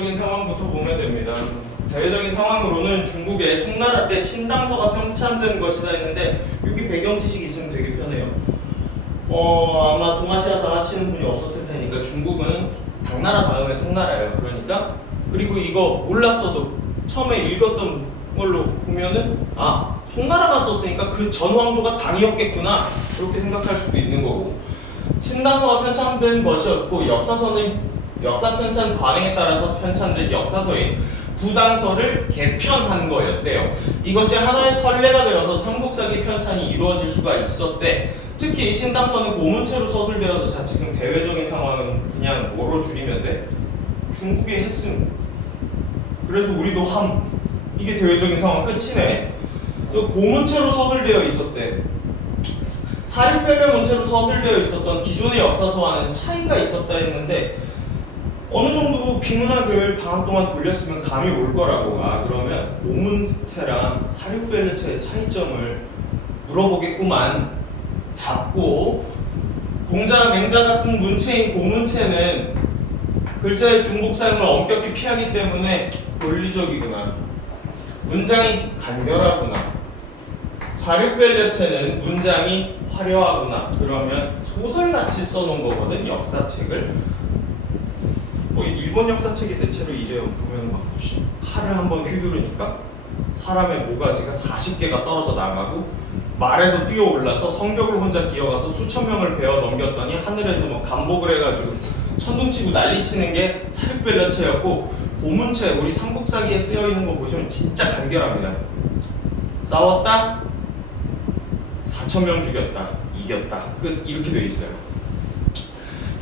대외적인 상황부터 보면 됩니다. 대외적인 상황으로는 중국의 송나라 때 신당서가 편찬된 것이다 했는데 여기 배경 지식이 있으면 되게 편해요. 아마 동아시아사 하시는 분이 없었을 테니까 중국은 당나라 다음에 송나라예요. 그러니까 그리고 이거 몰랐어도 처음에 읽었던 걸로 보면은 송나라가 썼으니까 그 전 왕조가 당이었겠구나 그렇게 생각할 수도 있는 거고, 신당서가 편찬된 것이었고 역사 편찬 관행에 따라서 편찬된 역사서인 구당서를 개편한 거였대요. 이것이 하나의 선례가 되어서 삼국사기 편찬이 이루어질 수가 있었대. 특히 신당서는 고문체로 서술되어서 지금 대외적인 상황은 그냥 뭐로 줄이면 돼? 중국이 했음. 그래서 우리도 함. 이게 대외적인 상황 끝이네. 그래서 고문체로 서술되어 있었대. 사립배려 문체로 서술되어 있었던 기존의 역사서와는 차이가 있었다 했는데 어느 정도 비문학을 방학 동안 돌렸으면 감이 올 거라고. 그러면 고문체랑 사립배려체의 차이점을 물어보겠구만. 잡고, 공자나 맹자가 쓴 문체인 고문체는 글자의 중복 사용을 엄격히 피하기 때문에 논리적이구나. 문장이 간결하구나. 사립배려체는 문장이 화려하구나. 그러면 소설같이 써놓은 거거든, 역사책을. 일본 역사책이 대체로 이제 보면 막 칼을 한번 휘두르니까 사람의 모가지가 40개가 떨어져 나가고 말에서 뛰어올라서 성벽을 혼자 기어가서 수천 명을 베어 넘겼더니 하늘에서 뭐 감복을 해가지고 천둥치고 난리치는 게 사립배려체였고, 고문체 우리 삼국사기에 쓰여 있는 거 보시면 진짜 간결합니다. 싸웠다, 4,000명 죽였다, 이겼다, 끝. 이렇게 돼 있어요.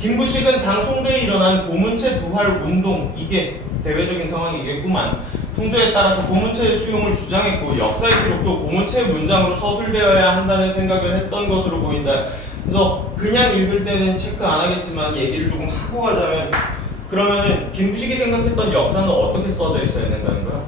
김부식은 당 송대에 일어난 고문체 부활 운동, 이게 대외적인 상황이겠구만. 풍조에 따라서 고문체의 수용을 주장했고 역사의 기록도 고문체의 문장으로 서술되어야 한다는 생각을 했던 것으로 보인다. 그래서 그냥 읽을 때는 체크 안 하겠지만 얘기를 조금 하고 가자면, 그러면은 김부식이 생각했던 역사는 어떻게 써져 있어야 된다는 거야?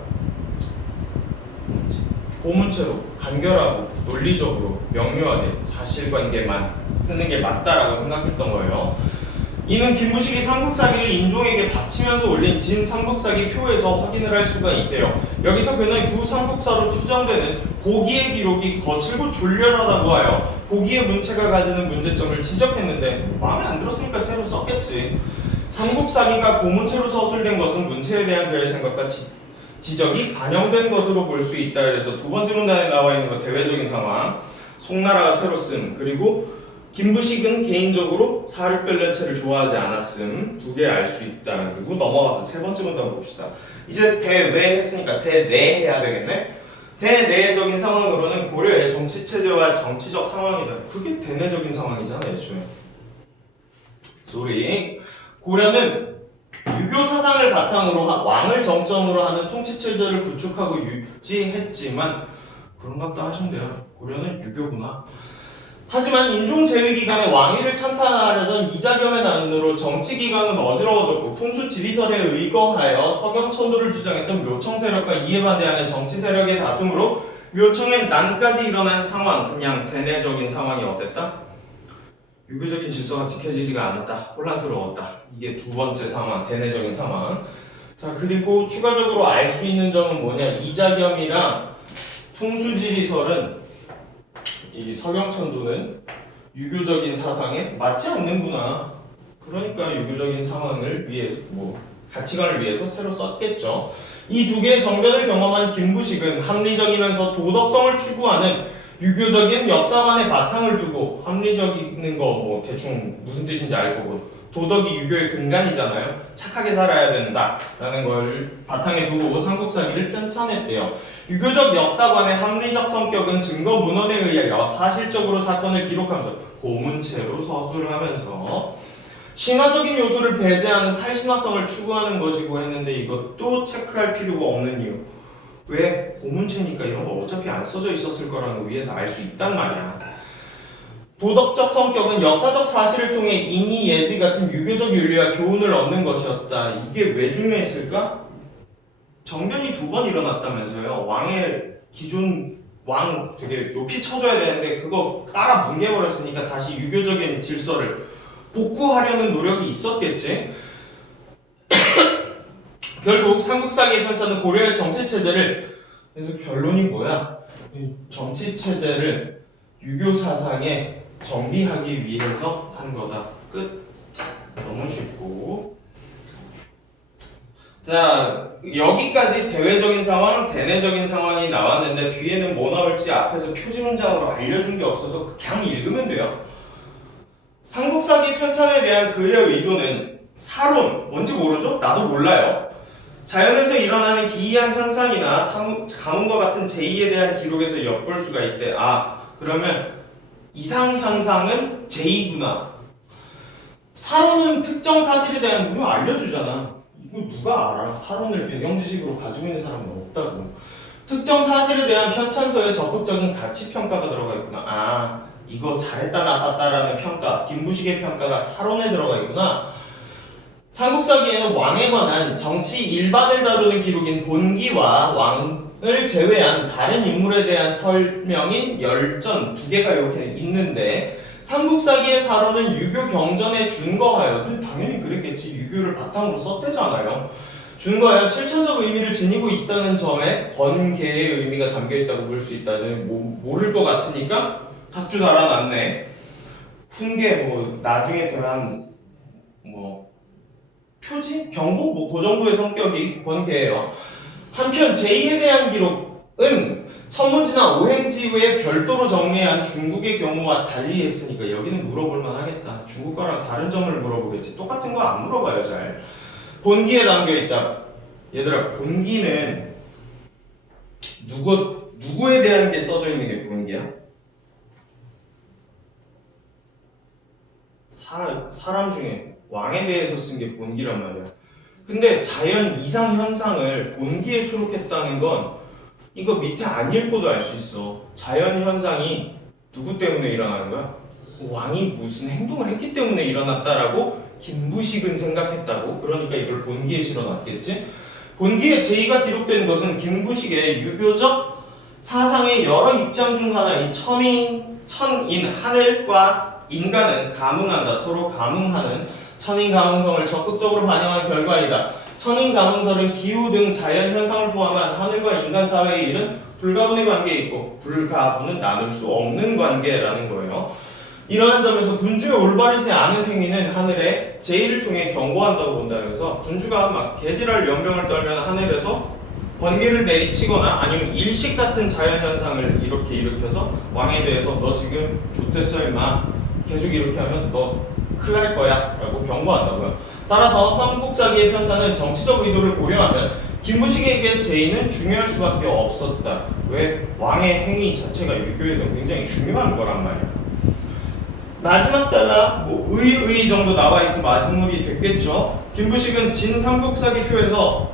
고문체로 간결하고 논리적으로 명료하게 사실관계만 쓰는 게 맞다라고 생각했던 거예요. 이는 김부식이 삼국사기를 인종에게 바치면서 올린 진 삼국사기 표에서 확인을 할 수가 있대요. 여기서 그는 구 삼국사로 추정되는 고기의 기록이 거칠고 졸렬하다고 하여 고기의 문체가 가지는 문제점을 지적했는데 마음에 안 들었으니까 새로 썼겠지. 삼국사기가 고문체로 서술된 것은 문체에 대한 그의 생각과 지적이 반영된 것으로 볼 수 있다. 그래서 두 번째 문단에 나와 있는 거 대외적인 상황, 송나라가 새로 쓴, 그리고 김부식은 개인적으로 사립배려체를 좋아하지 않았음, 두 개 알 수 있다. 그리고 넘어가서 세 번째 문단 봅시다. 이제 대외 했으니까 대내 해야 되겠네. 대내적인 상황으로는 고려의 정치체제와 정치적 상황이다. 그게 대내적인 상황이잖아, 애초에. 소리. 고려는 유교 사상을 바탕으로 왕을 정점으로 하는 통치체제를 구축하고 유지했지만, 그런갑다 하시면 돼요. 고려는 유교구나. 하지만 인종제위 기간에 왕위를 찬탈하려던 이자겸의 난으로 정치 기강은 어지러워졌고, 풍수 지리설에 의거하여 서경천도를 주장했던 묘청 세력과 이에 반대하는 정치 세력의 다툼으로 묘청의 난까지 일어난 상황, 그냥 대내적인 상황이 어땠다? 유교적인 질서가 지켜지지가 않았다. 혼란스러웠다. 이게 두 번째 상황, 대내적인 상황. 자, 그리고 추가적으로 알 수 있는 점은 뭐냐? 이자겸이랑 풍수지리설은, 이 서경천도는 유교적인 사상에 맞지 않는구나. 그러니까 유교적인 상황을 위해서, 가치관을 위해서 새로 썼겠죠. 이 두 개의 정변을 경험한 김부식은 합리적이면서 도덕성을 추구하는 유교적인 역사관의 바탕을 두고, 합리적인 거 대충 무슨 뜻인지 알 거고, 도덕이 유교의 근간이잖아요. 착하게 살아야 된다라는 걸 바탕에 두고 삼국사기를 편찬했대요. 유교적 역사관의 합리적 성격은 증거 문헌에 의하여 사실적으로 사건을 기록하면서 고문체로 서술하면서 신화적인 요소를 배제하는 탈신화성을 추구하는 것이고 했는데, 이것도 체크할 필요가 없는 이유. 왜? 고문체니까 이런 거 어차피 안 써져 있었을 거라는 의에서 알 수 있단 말이야. 도덕적 성격은 역사적 사실을 통해 인의, 예지 같은 유교적 윤리와 교훈을 얻는 것이었다. 이게 왜 중요했을까? 정변이 두 번 일어났다면서요. 왕의 기존 왕 되게 높이 쳐줘야 되는데 그거 깔아 뭉개버렸으니까 다시 유교적인 질서를 복구하려는 노력이 있었겠지. 결국 삼국사기의 편찬은 고려의 정치체제를, 그래서 결론이 뭐야? 이 정치체제를 유교 사상에 정비하기 위해서 한 거다. 끝. 너무 쉽고. 자, 여기까지 대외적인 상황, 대내적인 상황이 나왔는데 뒤에는 뭐 나올지 앞에서 표지 문장으로 알려준 게 없어서 그냥 읽으면 돼요. 삼국사기 편찬에 대한 그의 의도는 사론, 뭔지 모르죠? 나도 몰라요. 자연에서 일어나는 기이한 현상이나 가뭄과 같은 제2에 대한 기록에서 엿볼 수가 있대. 아, 그러면 이상현상은 제2구나. 사론은 특정 사실에 대한 걸 알려주잖아. 이거 누가 알아? 사론을 배경지식으로 가지고 있는 사람은 없다고. 특정 사실에 대한 편찬서에 적극적인 가치평가가 들어가 있구나. 아, 이거 잘했다 나빴다라는 평가, 김부식의 평가가 사론에 들어가 있구나. 삼국사기에는 왕에 관한 정치 일반을 다루는 기록인 본기와 왕을 제외한 다른 인물에 대한 설명인 열전 두 개가 이렇게 있는데, 삼국사기의 사론은 유교 경전에 준거하여, 당연히 그랬겠지. 유교를 바탕으로 썼대잖아요. 준거하여 실천적 의미를 지니고 있다는 점에 권계의 의미가 담겨있다고 볼 수 있다. 모를 것 같으니까 각주 달아놨네. 훈계, 나중에 대한 표지? 경고? 그 정도의 성격이 권계예요. 한편 제2에 대한 기록은 천문지나 오행지후에 별도로 정리한 중국의 경우와 달리 했으니까 여기는 물어볼만 하겠다. 중국 거랑 다른 점을 물어보겠지. 똑같은 거 안 물어봐요, 잘. 본기에 담겨있다. 얘들아, 본기는 누구에 대한 게 써져 있는 게 본기야? 사람 중에 왕에 대해서 쓴 게 본기란 말이야. 근데 자연 이상 현상을 본기에 수록했다는 건 이거 밑에 안 읽고도 알 수 있어. 자연 현상이 누구 때문에 일어나는 거야? 왕이 무슨 행동을 했기 때문에 일어났다라고 김부식은 생각했다고. 그러니까 이걸 본기에 실어놨겠지. 본기에 제2가 기록된 것은 김부식의 유교적 사상의 여러 입장 중 하나인 천인 하늘과 인간은 감응한다. 서로 감응하는 천인감응성을 적극적으로 반영한 결과이다. 천인감응설은 기후 등 자연 현상을 포함한 하늘과 인간 사회의 일은 불가분의 관계에 있고 불가분은 나눌 수 없는 관계라는 거예요. 이러한 점에서 군주의 올바르지 않은 행위는 하늘에 제1을 통해 경고한다고 본다. 그래서 군주가 막 개지랄 연병을 떨면 하늘에서 번개를 내리치거나 아니면 일식 같은 자연 현상을 이렇게 일으켜서 왕에 대해서 너 지금 좆됐어 임마, 계속 이렇게 하면 너 큰일 날 거야 라고 경고한다고요. 따라서 삼국사기의 편찬은 정치적 의도를 고려하면 김부식에게 제2는 중요할 수밖에 없었다. 왜? 왕의 행위 자체가 유교에서 굉장히 중요한 거란 말이야. 마지막 단락 의 정도 나와 있고 마지막이 됐겠죠. 김부식은 진삼국사기표에서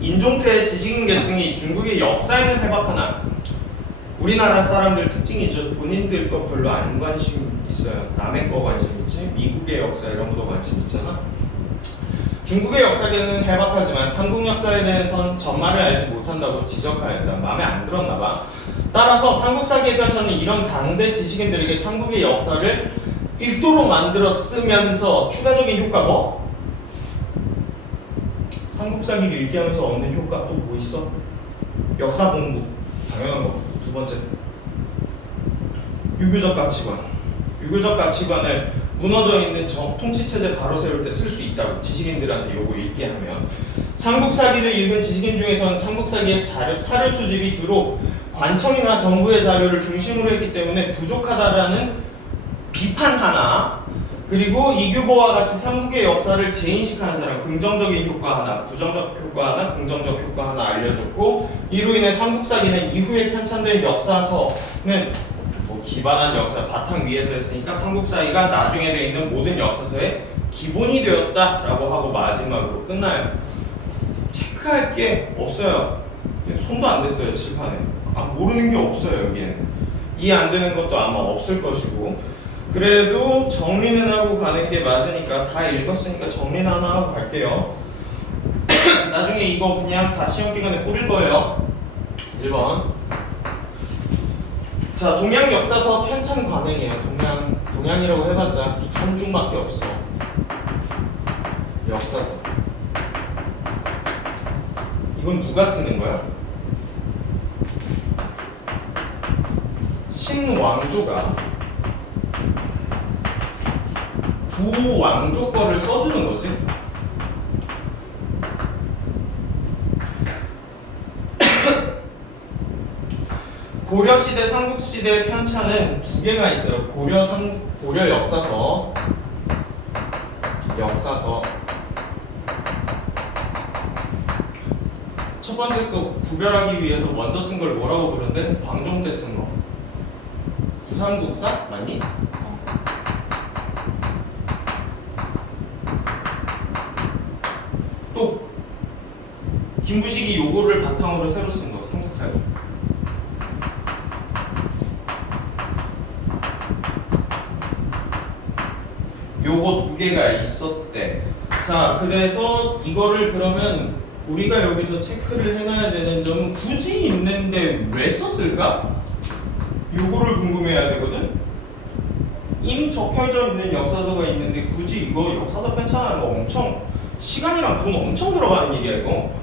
인종태의 지식인 계층이 중국의 역사에는 해박하나 우리나라 사람들 특징이죠. 본인들 거 별로 안 관심 있어요. 남의 거 관심 있지. 미국의 역사 이런 것도 관심 있잖아. 중국의 역사에는 해박하지만 삼국 역사에 대해선 전말을 알지 못한다고 지적하였다. 마음에 안 들었나 봐. 따라서 삼국사기의 편찬은 이런 당대 지식인들에게 삼국의 역사를 읽도록 만들어 쓰면서 추가적인 효과 뭐? 삼국사기를 읽게 하면서 얻는 효과 또 뭐 있어? 역사 공부. 당연한 거. 두 번째, 유교적 가치관. 유교적 가치관을 무너져 있는 통치체제 바로 세울 때 쓸 수 있다고. 지식인들한테 요거 읽게 하면. 삼국사기를 읽은 지식인 중에서는 삼국사기의 사료 수집이 주로 관청이나 정부의 자료를 중심으로 했기 때문에 부족하다라는 비판 하나, 그리고 이규보와 같이 삼국의 역사를 재인식하는 사람, 긍정적인 효과 하나, 부정적 효과 하나, 긍정적 효과 하나 알려줬고, 이로 인해 삼국사기는 이후에 편찬된 역사서는 기반한 역사 바탕 위에서 했으니까 삼국사기가 나중에 되어 있는 모든 역사서의 기본이 되었다라고 하고 마지막으로 끝나요. 체크할 게 없어요. 손도 안 댔어요. 칠판에. 모르는 게 없어요. 여기에는 이해 안 되는 것도 아마 없을 것이고. 그래도 정리는 하고 가는 게 맞으니까 다 읽었으니까 정리는 하나 하고 갈게요. 나중에 이거 그냥 다 시험 기간에 뿌릴 거예요. 1번. 자, 동양 역사서 편찬 관행이에요. 동양이라고 해봤자 한 중밖에 없어. 역사서. 이건 누가 쓰는 거야? 신왕조가 구왕조 거를 써주는 거지. 고려시대, 삼국시대 편찬은 두 개가 있어요. 고려 역사서. 첫 번째 거 구별하기 위해서 먼저 쓴 걸 뭐라고 부르는데? 광종 때 쓴 거. 구삼국사? 맞니? 또 김부식이 요거를 바탕으로 새로 쓴 거, 삼국사기. 요거 두 개가 있었대. 자, 그래서 이거를 그러면 우리가 여기서 체크를 해놔야 되는 점은 굳이 있는데 왜 썼을까? 요거를 궁금해야 되거든. 이미 적혀져 있는 역사서가 있는데 굳이 이거 역사서 편찬하는 거 엄청 시간이랑 돈 엄청 들어가는 일이야 이거.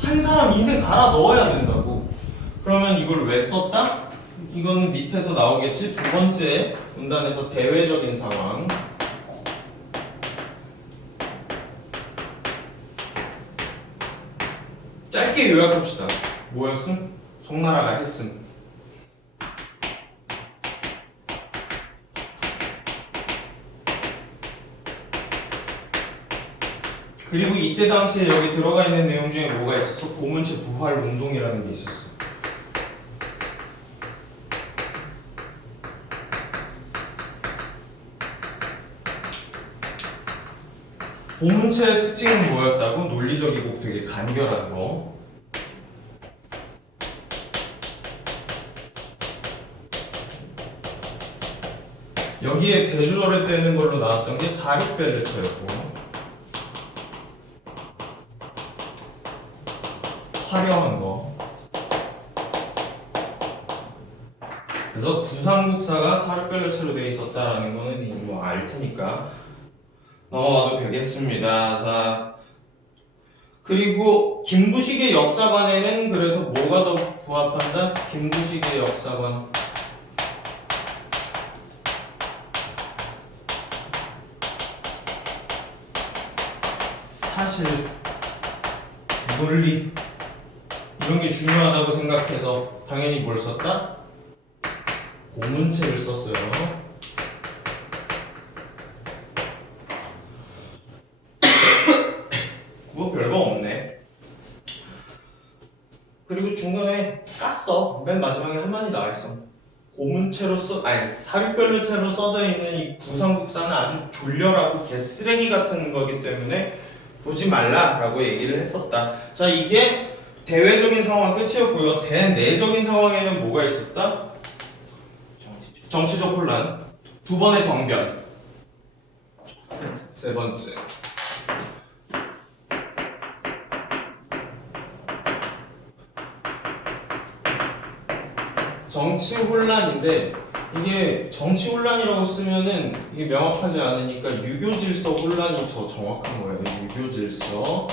한 사람 인생 갈아 넣어야 된다고. 그러면 이걸 왜 썼다? 이건 밑에서 나오겠지. 두 번째 문단에서 대외적인 상황. 짧게 요약합시다. 뭐였음? 송나라가 했음. 그리고 이때 당시에 여기 들어가 있는 내용 중에 뭐가 있었어? 고문체 부활 운동이라는 게 있었어. 고문체의 특징은 뭐였다고? 논리적이고 되게 간결한 거. 여기에 대주절에 떼는 걸로 나왔던 게 사륙벨레터였고, 화려한 거. 그래서 구삼국사가 사륙벨레터로 되어 있었다라는 거는 이미 뭐 알 테니까 넘어가도 되겠습니다. 자, 그리고 김부식의 역사관에는 그래서 뭐가 더 부합한다? 김부식의 역사관. 사실, 논리 이런 게 중요하다고 생각해서 당연히 뭘 썼다? 고문체를 썼어요. 뭐 별거 없네. 그리고 중간에 깠어. 맨 마지막에 한마디 나와있어. 고문체로서, 아니 사륙별로체로 써져 있는 이 구삼국사는 아주 졸렬하고 개쓰레기 같은 거기 때문에 보지 말라라고 얘기를 했었다. 자, 이게 대외적인 상황 끝이었고요. 대내적인 상황에는 뭐가 있었다? 정치적 혼란. 두 번의 정변. 세 번째. 정치 혼란인데, 이게 정치 혼란이라고 쓰면은 이게 명확하지 않으니까 유교 질서 혼란이 더 정확한 거예요. 유교 질서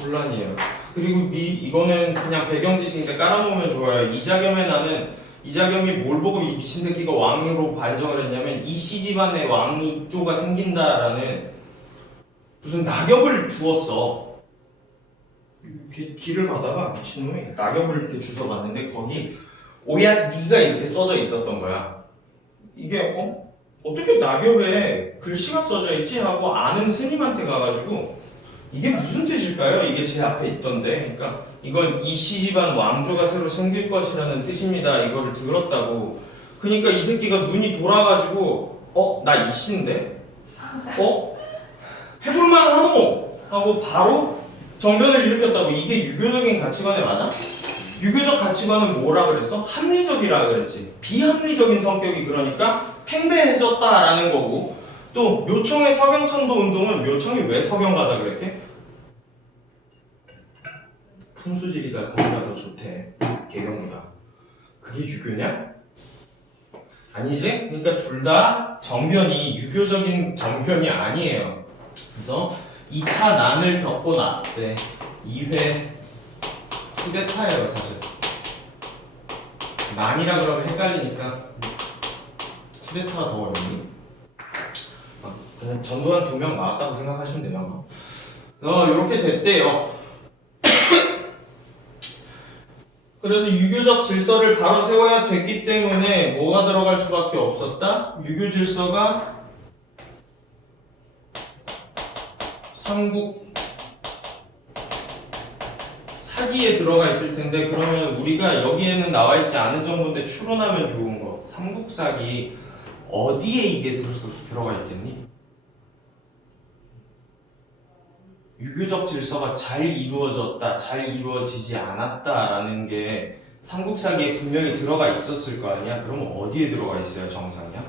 혼란이에요. 그리고 이거는 그냥 배경 지식인데 깔아놓으면 좋아요. 이자겸이 뭘 보고 이 미친 새끼가 왕으로 반정을 했냐면 이씨 집안에 왕조가 생긴다라는 무슨 낙엽을 주었어. 길을 가다가 미친놈이 낙엽을 이렇게 주워봤는데 거기 오얏리가 이렇게 써져 있었던 거야. 이게 어떻게 낙엽에 글씨가 써져 있지? 하고 아는 스님한테 가가지고 이게 무슨 뜻일까요? 이게 제 앞에 있던데. 그러니까 이건 이씨 집안 왕조가 새로 생길 것이라는 뜻입니다. 이거를 들었다고. 그러니까 이 새끼가 눈이 돌아가지고 나 이씨인데? 해볼만 하노? 하고 바로 정변을 일으켰다고. 이게 유교적인 가치관에 맞아? 유교적 가치관은 뭐라 그랬어? 합리적이라 그랬지. 비합리적인 성격이 그러니까 팽배해졌다라는 거고, 또 묘청의 서경천도 운동은 묘청이 왜 서경 가자 그랬게? 풍수지리가 거기가 더 좋대. 개경보다. 그게 유교냐? 아니지? 그러니까 둘 다 정변이 유교적인 정변이 아니에요. 그래서 2차 난을 겪고 났대. 2회 쿠데타예요 사실. 난이라 그러면 헷갈리니까 쿠데타가 더 어렵니? 그냥 전두환 2명 나왔다고 생각하시면 돼요. 이렇게 됐대요. 그래서 유교적 질서를 바로 세워야 됐기 때문에 뭐가 들어갈 수밖에 없었다? 유교 질서가 삼국 사기에 들어가 있을 텐데, 그러면 우리가 여기에는 나와 있지 않은 정보인데 추론하면 좋은 거. 삼국 사기 어디에 이게 들어가 있겠니? 유교적 질서가 잘 이루어졌다, 잘 이루어지지 않았다라는 게 삼국사기에 분명히 들어가 있었을 거 아니야? 그러면 어디에 들어가 있어요, 정상이야?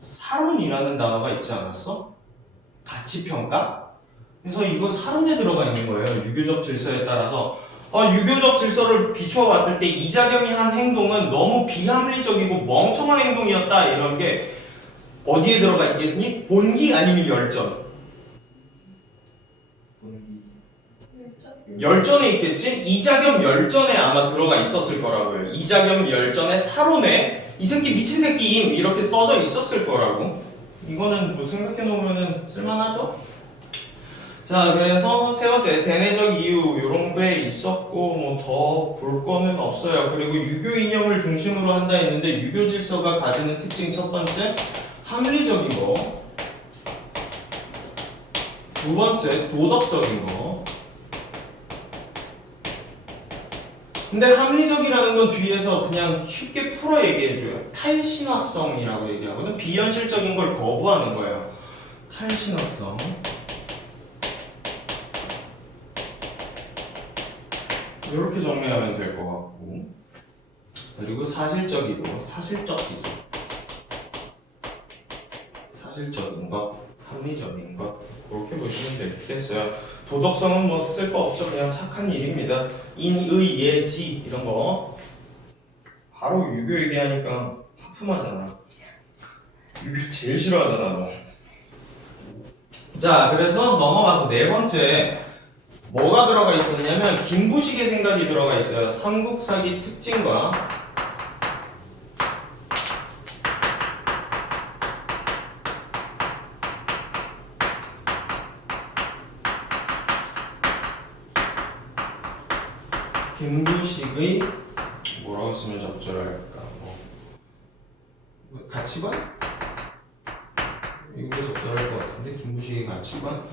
사론이라는 단어가 있지 않았어? 가치평가? 그래서 이거 사론에 들어가 있는 거예요, 유교적 질서에 따라서. 유교적 질서를 비추어 봤을 때 이자겸이 한 행동은 너무 비합리적이고 멍청한 행동이었다, 이런 게 어디에 들어가 있겠니? 본기 아니면 열전? 열전에 있겠지? 이자겸 열전에 아마 들어가 있었을 거라고요. 이자겸 열전의 사론에 이 새끼 미친 새끼임 이렇게 써져 있었을 거라고. 이거는 뭐 생각해놓으면 쓸만하죠? 자, 그래서 세 번째 대내적 이유 이런 게 있었고 뭐 더 볼 거는 없어요. 그리고 유교 이념을 중심으로 한다 했는데 유교 질서가 가지는 특징 첫 번째 합리적인 거, 두 번째 도덕적인 거. 근데 합리적이라는 건 뒤에서 그냥 쉽게 풀어 얘기해줘요. 탈신화성이라고 얘기하거든. 비현실적인 걸 거부하는 거예요. 탈신화성. 이렇게 정리하면 될 것 같고, 그리고 사실적이고 사실적 기술. 사실적인 것, 합리적인 것, 그렇게 보시면 되겠어요. 도덕성은 뭐 쓸 거 없죠. 그냥 착한 일입니다. 인의 예지 이런 거. 바로 유교 얘기하니까 하품하잖아. 유교 제일 싫어하잖아 너. 자, 그래서 넘어가서 네 번째 뭐가 들어가 있었냐면 김부식의 생각이 들어가 있어요. 삼국사기 특징과 김부식의 뭐라고 쓰면 적절할까? 가치관? 이게 적절할 것 같은데 김부식의 가치관.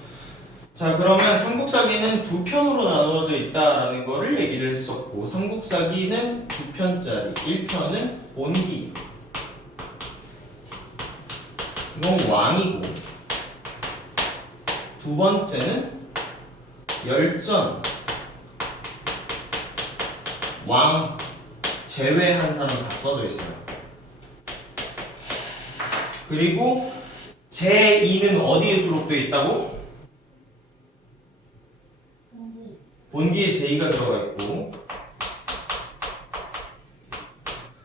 자, 그러면 삼국사기는 두 편으로 나누어져 있다라는 거를 얘기를 했었고, 삼국사기는 두 편짜리, 1편은 본기, 이건 왕이고, 두 번째는 열전, 왕 제외한 사람 다 써져 있어요. 그리고 제2는 어디에 수록되어 있다고? 본기에 제2가 들어가 있고,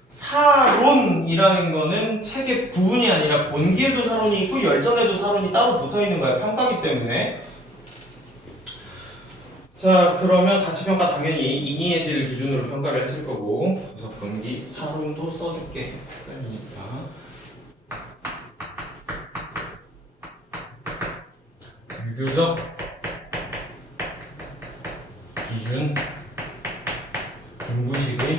사론이라는 거는 책의 부분이 아니라 본기에도 사론이 있고 열전에도 사론이 따로 붙어 있는 거야, 평가기 때문에. 자, 그러면 가치평가 당연히 인의예지를 기준으로 평가를 했을 거고, 그래서 본기, 사론도 써줄게. 헷갈리니까. 유교적 기준 김부식의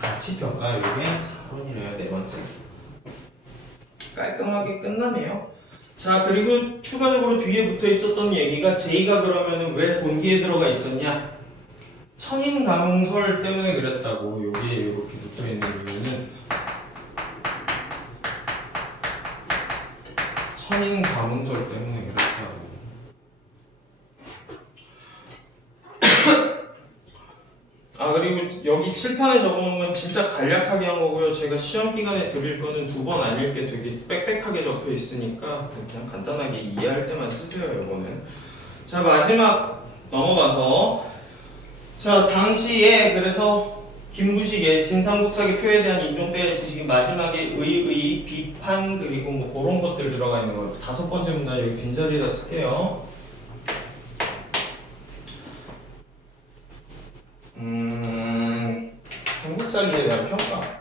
가치평가, 이게 사론이래요. 네 번째. 깔끔하게 끝나네요. 자, 그리고 추가적으로 뒤에 붙어 있었던 얘기가 제2가 그러면 왜 본기에 들어가 있었냐? 천인감흥설 때문에 그랬다고. 여기에 이렇게 붙어 있는 이유는 천인감흥설 때문에 그랬다고. 그리고 여기 칠판에 적어놓은 건 진짜 간략하게 한 거고요. 제가 시험 기간에 드릴 거는 2번 안 읽게 되게 빽빽하게 적혀 있으니까 그냥 간단하게 이해할 때만 쓰세요, 이거는. 자, 마지막 넘어가서, 자, 당시에 그래서 김부식의 진상국사기 표에 대한 인종대의 지식이 마지막에 의의, 비판 그리고 뭐 그런 것들 들어가 있는 거예요. 5번째 문단 여기 빈자리에다 쓸게요. 삼국사기에 대한 평가.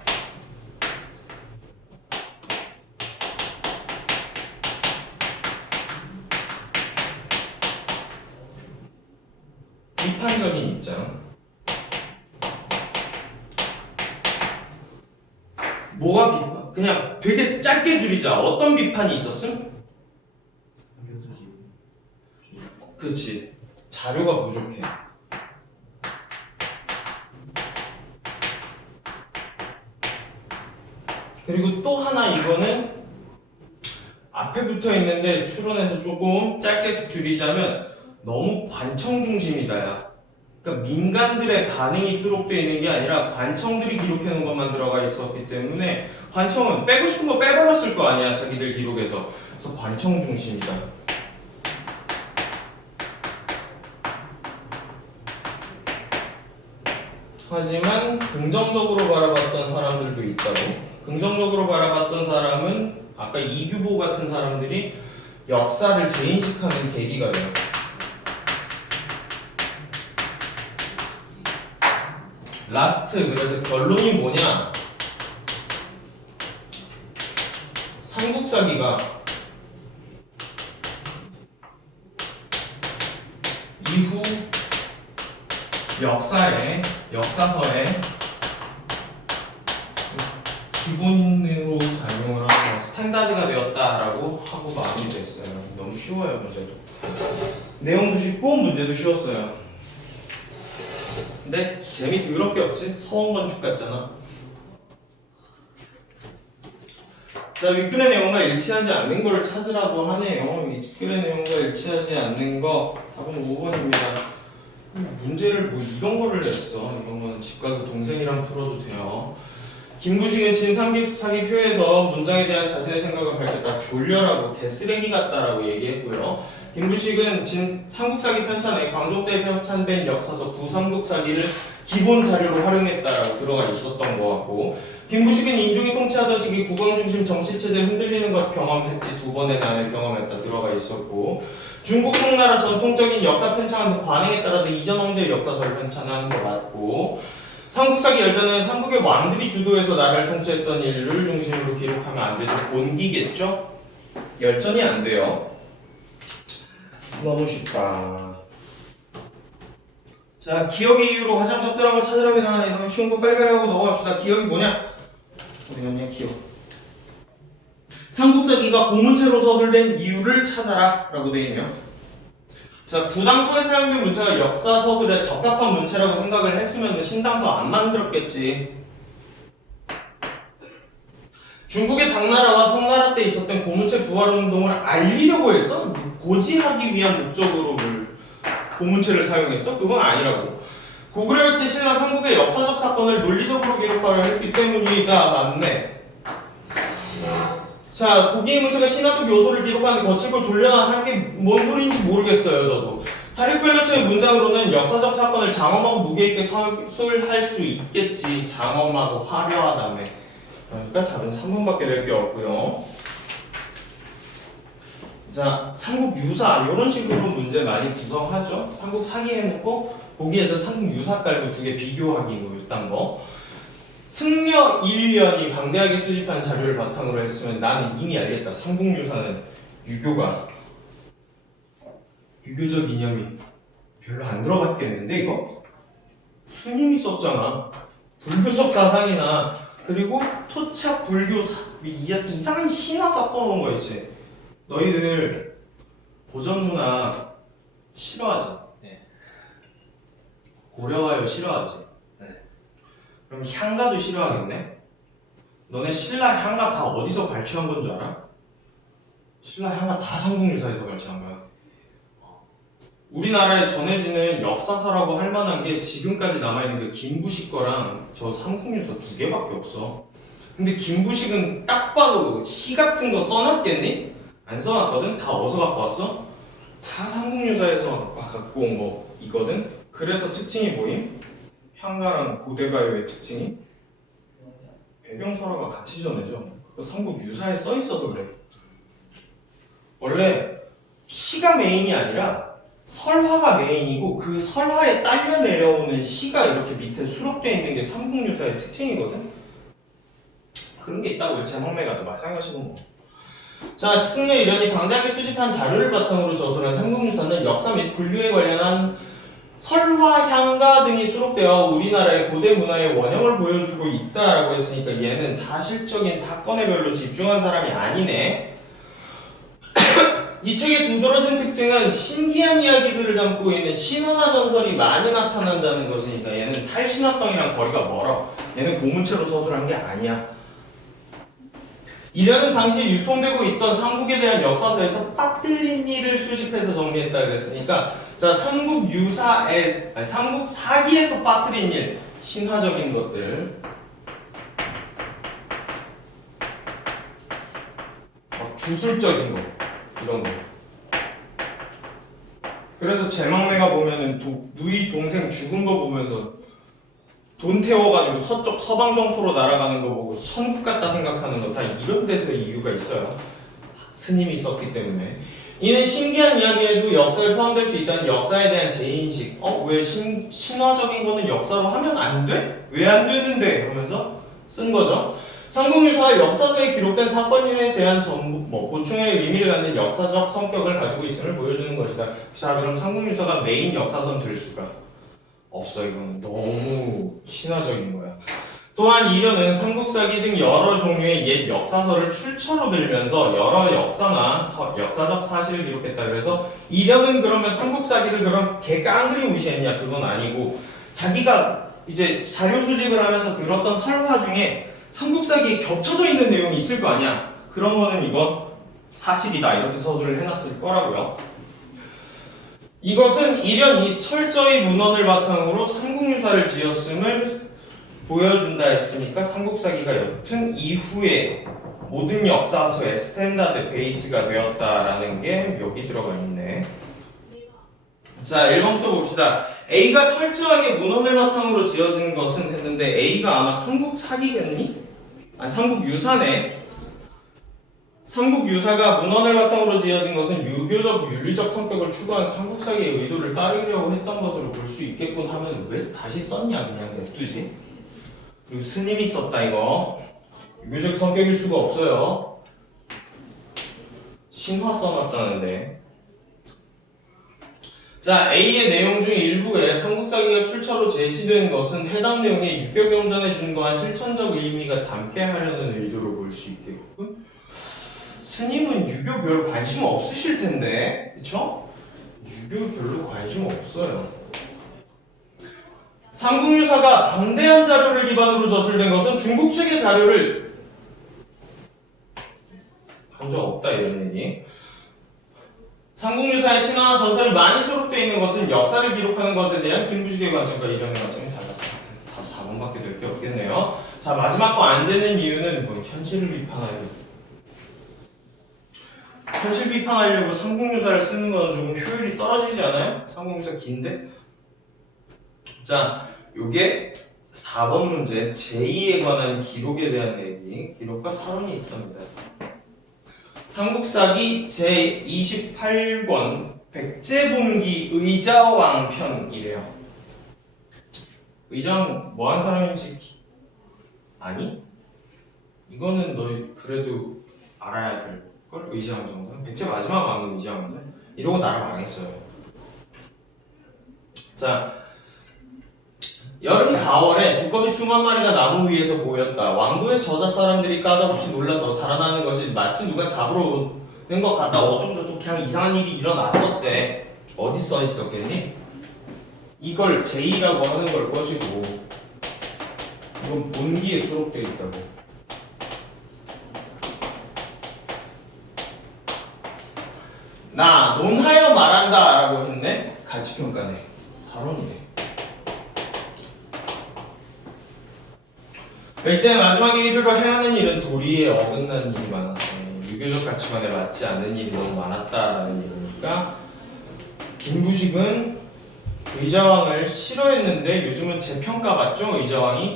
비판적인 입장. 뭐가 비판? 그냥 되게 짧게 줄이자. 어떤 비판이 있었음? 그렇지. 자료가 부족해. 그리고 또 하나 이거는 앞에 붙어 있는데 추론해서 조금 짧게 줄이자면 너무 관청 중심이다. 야. 그러니까 민간들의 반응이 수록되어 있는 게 아니라 관청들이 기록해 놓은 것만 들어가 있었기 때문에 관청은 빼고 싶은 거 빼버렸을 거 아니야. 자기들 기록에서. 그래서 관청 중심이다. 하지만 긍정적으로 바라봤던 사람들도 있다고. 긍정적으로 바라봤던 사람은 아까 이규보 같은 사람들이 역사를 재인식하는 계기가 돼요. 라스트. 그래서 결론이 뭐냐? 삼국사기가 이후 역사서에 기본으로 작용을 하고 스탠다드가 되었다라고 하고 마무리 됐어요. 너무 쉬워요, 문제도. 내용도 쉽고 문제도 쉬웠어요. 근데 재미 더럽게 없지? 서원건축 같잖아. 자, 윗글의 내용과 일치하지 않는 걸 찾으라고 하네요. 윗글의 내용과 일치하지 않는 거 답은 5번입니다. 문제를 뭐 이런 거를 냈어. 이런 거는 집 가서 동생이랑 풀어도 돼요. 김부식은 진상사기 표에서 문장에 대한 자신의 생각을 밝혔다. 졸려라고 개쓰레기 같다라고 얘기했고요. 김부식은 삼국사기 편찬에 광종대에 편찬된 역사서 구삼국사기를 기본 자료로 활용했다라고 들어가 있었던 것 같고, 김부식은 인종이 통치하던 시기 국왕중심 정치체제 흔들리는 것 경험했지. 2번의 난을 경험했다 들어가 있었고, 중국 송나라 전통적인 역사 편찬 관행에 따라서 이전 왕조의 역사서를 편찬하는 것 같고, 삼국사기 열전은 삼국의 왕들이 주도해서 나라를 통치했던 일을 중심으로 기록하면 안 되죠. 본기겠죠? 열전이 안 돼요. 너무 쉽다. 자, 기억의 이유로 가장 적절한 걸 찾으랍니다. 이러면 쉬운 거 빨리빨리 하고 넘어갑시다. 기억이 뭐냐? 어디 갔냐, 기억. 삼국사기가 고문체로 서술된 이유를 찾아라 라고 되어 있네요. 자, 구당서에 사용된 문체가 역사 서술에 적합한 문체라고 생각을 했으면 신당서 안 만들었겠지. 중국의 당나라와 송나라 때 있었던 고문체 부활 운동을 알리려고 했어? 고지하기 위한 목적으로 고문체를 사용했어? 그건 아니라고. 고구려 역제 신라 삼국의 역사적 사건을 논리적으로 기록하려 했기 때문이다. 맞네. 자, 고기의 문체가 신화적 요소를 기록하는데 거칠고 졸려한 게 뭔 소리인지 모르겠어요, 저도. 사립관료체의 문장으로는 역사적 사건을 장엄하고 무게있게 서술할 수 있겠지. 장엄하고 화려하다며. 그러니까 답은 3번밖에 될 게 없고요. 자, 삼국 유사 이런 식으로 문제 많이 구성하죠. 삼국 사기 해놓고 거기에다 삼국 유사 깔고 두 개 비교하기 뭐 이딴 거. 승려 1년이 방대하게 수집한 자료를 바탕으로 했으면 나는 이미 알겠다. 삼국유사는 유교적 이념이 별로 안 들어갔겠는데 이거? 스님이 썼잖아. 불교적 사상이나 그리고 토착 불교 이상한 신화 섞어놓은 거 있지. 너희들 고전문화 싫어하지? 네. 고려가요 싫어하지? 네. 그럼 향가도 싫어하겠네? 너네 신라 향가 다 어디서 발췌한 건 줄 알아? 신라 향가 다 삼국유사에서 발췌한 거야. 우리나라에 전해지는 역사서라고 할 만한 게 지금까지 남아있는 그 김부식 거랑 저 삼국유사 2개밖에 없어. 근데 김부식은 딱 봐도 시 같은 거 써놨겠니? 안 써놨거든? 다 어디서 갖고 왔어? 다 삼국유사에서 갖고 온 거 이거든? 그래서 특징이 뭐임? 향가랑 고대가요의 특징이 배경설화가 같이 전해져. 그 삼국 유사에 써 있어서 그래. 원래 시가 메인이 아니라 설화가 메인이고 그 설화에 딸려 내려오는 시가 이렇게 밑에 수록되어 있는 게 삼국유사의 특징이거든. 그런 게 있다고요. 제목매가도 마찬가지고 뭐. 자, 승려 이련이 강대하게 수집한 자료를 바탕으로 저술한 삼국유사는 역사 및 분류에 관련한 설화, 향가 등이 수록되어 우리나라의 고대 문화의 원형을 보여주고 있다라고 했으니까 얘는 사실적인 사건에 별로 집중한 사람이 아니네. 이 책의 두드러진 특징은 신기한 이야기들을 담고 있는 신화나 전설이 많이 나타난다는 것이니까 얘는 탈신화성이랑 거리가 멀어. 얘는 고문체로 서술한 게 아니야. 이련은 당시 유통되고 있던 삼국에 대한 역사서에서 빠뜨린 일을 수집해서 정리했다 그랬으니까 자, 삼국 사기에서 빠뜨린 일, 신화적인 것들 주술적인 거 이런 거. 그래서 제망매가 보면은 누이 동생 죽은 거 보면서 돈 태워가지고 서쪽 서방 정토로 날아가는 거 보고 천국 같다 생각하는 거 다 이런 데서 이유가 있어요. 스님이 있었기 때문에. 이는 신기한 이야기에도 역사에 포함될 수 있다는 역사에 대한 재인식. 왜 신화적인 거는 역사로 하면 안 돼? 왜 안 되는데? 하면서 쓴 거죠. 삼국유사와 역사서에 기록된 사건에 대한 보충의 의미를 갖는 역사적 성격을 가지고 있음을 보여주는 것이다. 자, 그럼 삼국유사가 메인 역사서는 될 수가 없어. 이건 너무 신화적인 거야. 또한 이련은 삼국사기 등 여러 종류의 옛 역사서를 출처로 들면서 여러 역사나 역사적 사실을 기록했다. 그래서 이련은 그러면 삼국사기를 그럼 개깡그리 무시했냐? 그건 아니고 자기가 이제 자료 수집을 하면서 들었던 설화 중에 삼국사기에 겹쳐져 있는 내용이 있을 거 아니야. 그런 거는 이건 사실이다. 이렇게 서술을 해놨을 거라고요. 이것은 이련이 철저히 문헌을 바탕으로 삼국유사를 지었음을 보여준다 했으니까 삼국사기가 여튼 이후에 모든 역사서의 스탠다드 베이스가 되었다라는 게 여기 들어가 있네. 자, 1번부터 봅시다. A가 철저하게 문헌을 바탕으로 지어진 것은 했는데 A가 아마 삼국사기겠니? 아니, 삼국유사네. 삼국유사가 문헌을 바탕으로 지어진 것은 유교적, 윤리적 성격을 추구한 삼국사기의 의도를 따르려고 했던 것으로 볼 수 있겠군 하면 왜 다시 썼냐? 그냥 냅두지. 그리고 스님이 썼다 이거. 유교적 성격일 수가 없어요. 신화 써놨다는데. 자, A의 내용 중 일부에 삼국사기가 출처로 제시된 것은 해당 내용에 유교경전에 준거한 실천적 의미가 담게 하려는 의도로 볼 수 있겠군. 스님은 유교 별 관심 없으실 텐데, 그쵸? 유교 별로 관심 없어요. 삼국유사가 방대한 자료를 기반으로 저술된 것은 중국 측의 자료를 한 적 없다 이런 얘기. 삼국유사의 신화와 전설이 많이 수록되어 있는 것은 역사를 기록하는 것에 대한 김부식의 관점과 이련의 관점이 달랐다. 답 4번밖에 될 게 없겠네요. 자, 마지막 거 안 되는 이유는 뭐 현실을 비판하려고. 현실 비판하려고 삼국유사를 쓰는 건 조금 효율이 떨어지지 않아요? 삼국유사 긴데? 자, 요게 4번 문제 제2에 관한 기록에 대한 얘기, 기록과 사론이 있답니다. 삼국사기 제28권 백제봉기 의자왕편이래요. 의자왕 뭐한 사람인지 아니? 이거는 너 그래도 알아야 될걸? 의자왕 정도는? 백제 마지막 왕은 의자왕인데? 이러고 나라 망했어요. 자, 여름 4월에 두꺼비 수만 마리가 나무 위에서 보였다. 왕도의 저자 사람들이 까닭없이 놀라서 달아나는 것이 마치 누가 잡으러 오는 것 같다. 어쩌고저쩌고 그냥 이상한 일이 일어났었대. 어디 써 있었겠니? 이걸 제2라고 하는 걸 것이고 이건 본기에 수록되어 있다고. 나 논하여 말한다 라고 했네. 가치평가네. 사론이네. 백제의 마지막에 이르러 해야 하는 일은 도리에 어긋나는 일이 많았다. 유교적 가치관에 맞지 않는 일이 너무 많았다라는 얘기니까 김부식은 의자왕을 싫어했는데 요즘은 재평가받죠? 의자왕이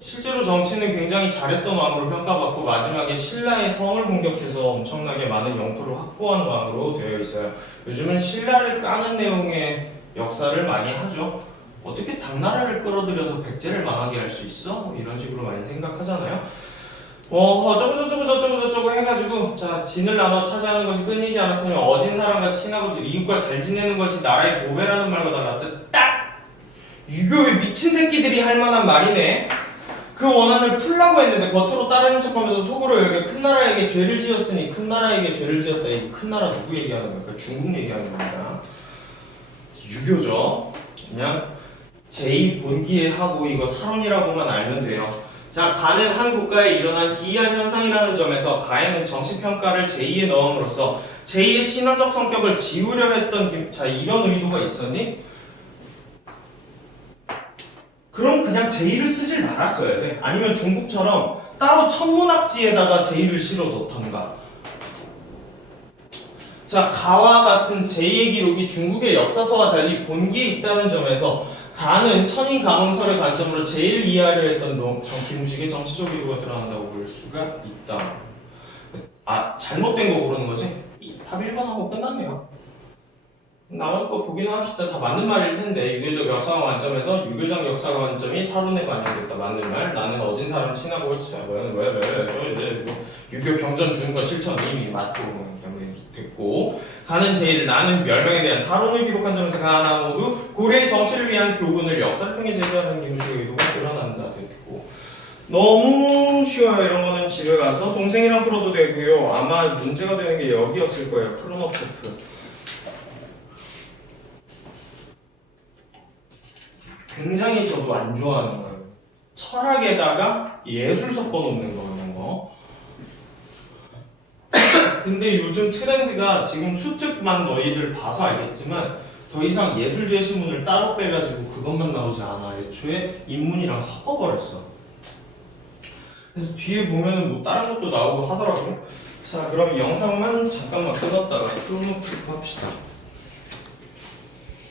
실제로 정치는 굉장히 잘했던 왕으로 평가받고 마지막에 신라의 성을 공격해서 엄청나게 많은 영토를 확보한 왕으로 되어 있어요. 요즘은 신라를 까는 내용의 역사를 많이 하죠. 어떻게 당나라를 끌어들여서 백제를 망하게 할 수 있어? 이런 식으로 많이 생각하잖아요. 저쩌고 해가지고 자 진을 나눠 차지하는 것이 끊이지 않았으면 어진 사람과 친하고 이웃과 잘 지내는 것이 나라의 보배라는 말과 달랐다. 딱! 유교의 미친 새끼들이 할 만한 말이네. 그 원한을 풀라고 했는데 겉으로 따르는 척하면서 속으로 여기 큰 나라에게 죄를 지었으니 큰 나라에게 죄를 지었다. 이 큰 나라 누구 얘기하는 겁니까? 중국 얘기하는 겁니다. 유교죠. 그냥 제2본기에 하고 이거 사론이라고만 알면 돼요. 자, 가는 한 국가에 일어난 기이한 현상이라는 점에서 가에는 정치평가를 제2에 넣음으로써 제2의 신화적 성격을 지우려 했던 자, 이런 의도가 있었니? 그럼 그냥 제2를 쓰질 말았어야 돼. 아니면 중국처럼 따로 천문학지에다가 제2를 실어 놓던가. 자, 가와 같은 제2의 기록이 중국의 역사서와 달리 본기에 있다는 점에서 가는 천인 가문설의 관점으로 제일 이해하려 했던 김우식의 정치적 의도가 드러난다고 볼 수가 있다. 아, 잘못된 거 고르는 거지? 답 1번 하고 끝났네요. 나머지 거 보기는 합시다. 다 맞는 말일 텐데 유교적 역사관 관점에서 유교적 역사관 관점이 사론에 반영됐다. 맞는 말. 나는 어진 사람 친하고 왜 유교 병전 주는 거 실천 이미 맞고 됐고 가는 제일 나는 멸망에 대한 사론을 기록한 점에서 가나 모두 고려의 정치를 위한 교훈을 역사를 통해 제시하는 김우식의 의도가 드러난다. 됐고 너무 쉬워요. 이런 거는 집에 가서 동생이랑 풀어도 되고요. 아마 문제가 되는 게 여기였을 거예요. 크로노체프. 굉장히 저도 안 좋아하는 거예요. 철학에다가 예술 섞어놓는 거 이런 거. 근데 요즘 트렌드가 지금 수특만 너희들 봐서 알겠지만 더 이상 예술 제시문을 따로 빼가지고 그것만 나오지 않아. 애초에 인문이랑 섞어버렸어. 그래서 뒤에 보면은 뭐 다른 것도 나오고 하더라고요. 자, 그럼 이 영상만 잠깐만 끊었다가 크로노 트릭 합시다.